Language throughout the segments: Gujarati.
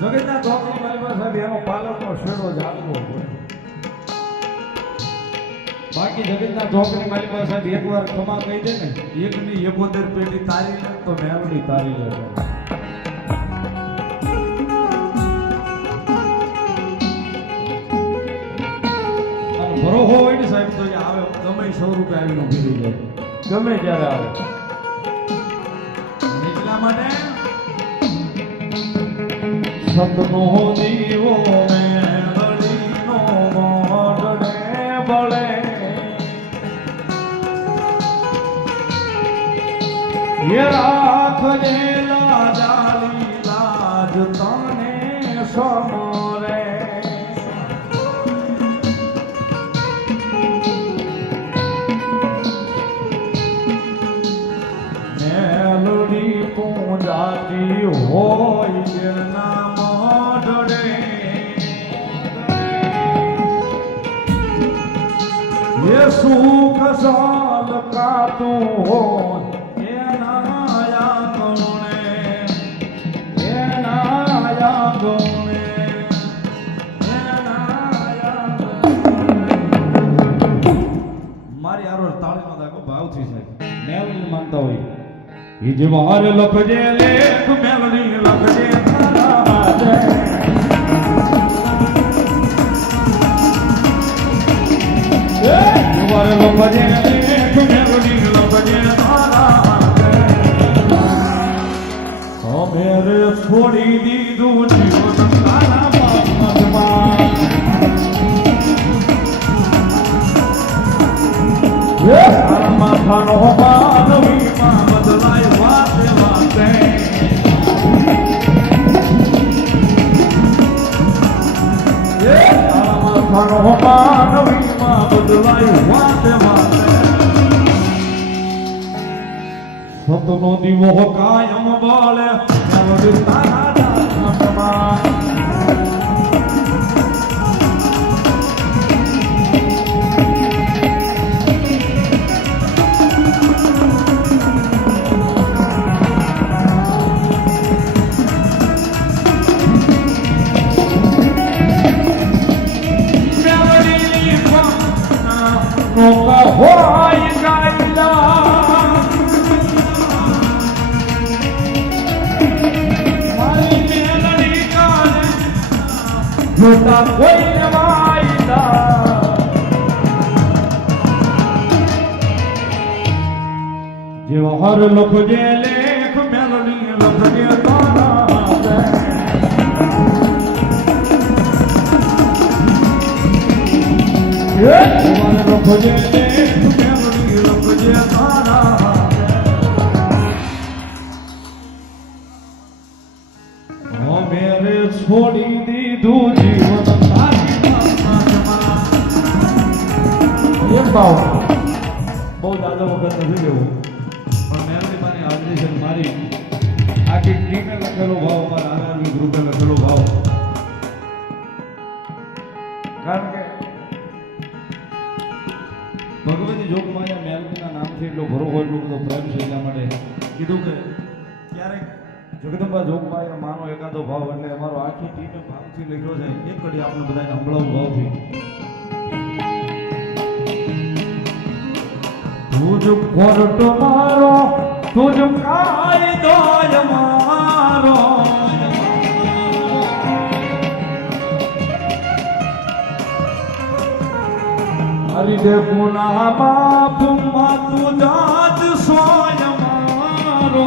જગતના ચોકની માલિકા સાહેબ, એનો પાલનનો શેરો જાગવો બાકી જગતના ચોકની માલિકા સાહેબ, એકવાર ખમા કહી દે ને, એકની એકોતેર પેટી તારી લે તો મેલડી તારી લે અને હોય ને સાહેબ, તો આવે, ગમે સો રૂપિયા આવીને ઊભી જાય. ગમે ત્યારે આવે. એટલા માટે સતનો દીવો મેળડીનો મોઢડે બળે. એ રાખજે લાજાલી લાજ તને સમરે. મેલડી પૂજાતી હોય જેના સુખ સાલ કાતું હોય એના આંગણે એના આંગણે મારી આરો તાળીનો દાખલો ભાવથી સાહેબ મેલડી માનતા હોય. ઈ જે વાર લખજે, લેખ મેલડી લખજે તારા હાથે છોડી દીધું જીવન. બદલાય વાતે વાતે. સતનો દીવો કાયમ મેલડી તારા પંખના નોકા હોય ગાયલા મારી મેલડી કાને જોતા કોઈને વાયદા છોડી દીધું જીવન બહુ દાદા વખત નથી લેવું પણ મેલડી મારી હાજરી છે ને મારી આખી ટીમે લખેલો ભાવ અમારા આરઆરબી ગ્રુપે ભાવ કારણ કે ભગવતી જોગમાયા મેલપીના નામથી એટલો ભરો હોય એટલો બધો પ્રેમ છે એટલા માટે કીધું કે ક્યારેક જગદંબા જોગમાયા માનો એકાદો ભાવ એટલે અમારો આખી ટીમે ભાવથી લખ્યો છે. એક કડી આપણે બધાને સંભળાવું ભાવથી. તુજ કોર્ટ મારો તુજ કાયદો મારો. હરી દે પુના બાપમાં તું જાત સોય મારો.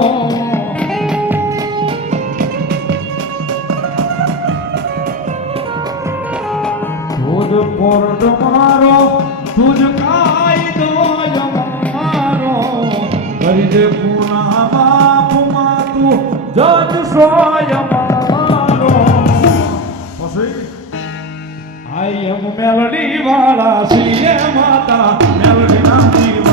તુજ કોર્ટ મારો તુજ કાયદો મારો. હરિદે પુના બાપ, માતુ તું જજ સોય એમ મેલડી વાળા સીએ માતા. મેલડી નામની